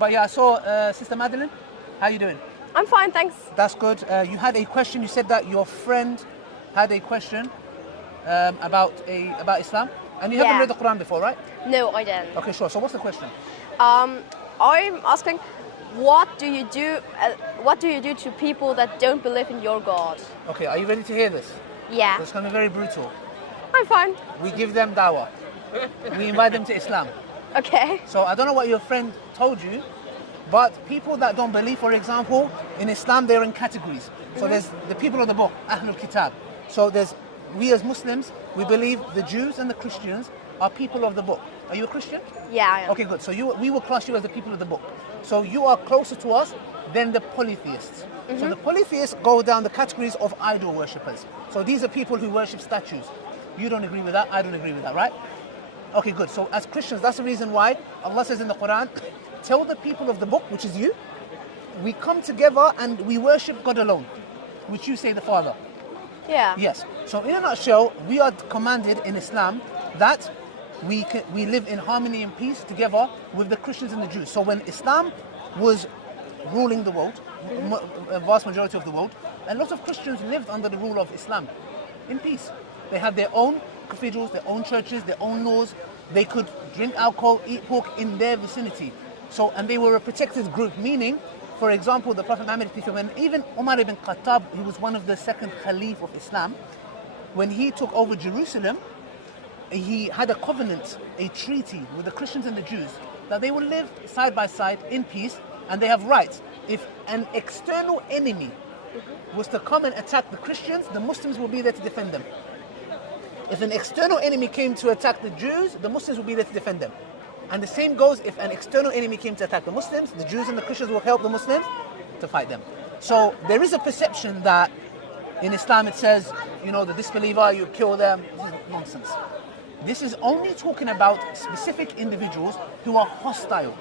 But yeah, I saw Sister Madeline. How you doing? I'm fine, thanks. That's good. You had a question. You said that your friend had a question about Islam, and you haven't read the Qur'an before, right? No, I didn't. Okay, sure. So what's the question? I'm asking, what do you do? What do you do to people that don't believe in your God? Okay, are you ready to hear this? Yeah. It's going to be very brutal. I'm fine. We give them dawah. We invite them to Islam. Okay. So I don't know what your friend told you, but people that don't believe, for example, in Islam, they're in categories. So there's the people of the book, Ahlul Kitab. So we as Muslims, we believe the Jews and the Christians are people of the book. Are you a Christian? Yeah, I am. Okay, good. So we will class you as the people of the book. So you are closer to us than the polytheists. So the polytheists go down the categories of idol worshippers. So these are people who worship statues. You don't agree with that, I don't agree with that, right? Okay, good. So as Christians, that's the reason why Allah says in the Qur'an, tell the people of the book, which is you, we come together and we worship God alone, which you say the Father. Yeah. Yes. So in a nutshell, we are commanded in Islam that we live in harmony and peace together with the Christians and the Jews. So when Islam was ruling the world, a vast majority of the world, a lot of Christians lived under the rule of Islam in peace. They had their own cathedrals, their own churches, their own laws. They could drink alcohol, eat pork in their vicinity. So, and they were a protected group, meaning, for example, the Prophet Muhammad, when even Umar ibn Khattab, he was one of the second Caliph of Islam, when he took over Jerusalem, he had a covenant, a treaty with the Christians and the Jews, that they will live side by side in peace, and they have rights. If an external enemy was to come and attack the Christians, the Muslims will be there to defend them. If an external enemy came to attack the Jews, the Muslims will be there to defend them. And the same goes if an external enemy came to attack the Muslims, the Jews and the Christians will help the Muslims to fight them. So there is a perception that in Islam it says, the disbeliever, you kill them. This is nonsense. This is only talking about specific individuals who are hostile.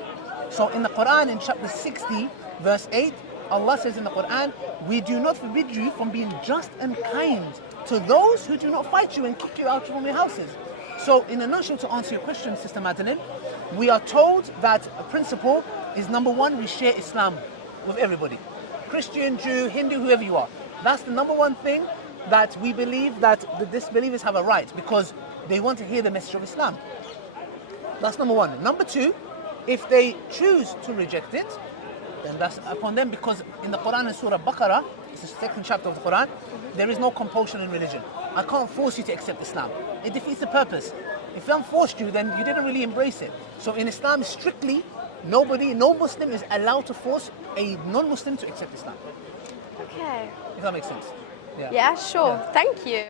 So in the Qur'an, in chapter 60, verse 8, Allah says in the Qur'an, we do not forbid you from being just and kind to those who do not fight you and kick you out from your houses. So in a nutshell, to answer your question, Sister Madeline, we are told that a principle is, number one, we share Islam with everybody. Christian, Jew, Hindu, whoever you are. That's the number one thing that we believe that the disbelievers have a right, because they want to hear the message of Islam. That's number one. Number two, if they choose to reject it, then that's upon them, because in the Qur'an in Surah Al-Baqarah, it's the second chapter of the Qur'an, there is no compulsion in religion. I can't force you to accept Islam. It defeats the purpose. If I'm forced you, then you didn't really embrace it. So in Islam, strictly, no Muslim is allowed to force a non-Muslim to accept Islam. Okay. If that makes sense. Yeah, sure. Yeah. Thank you.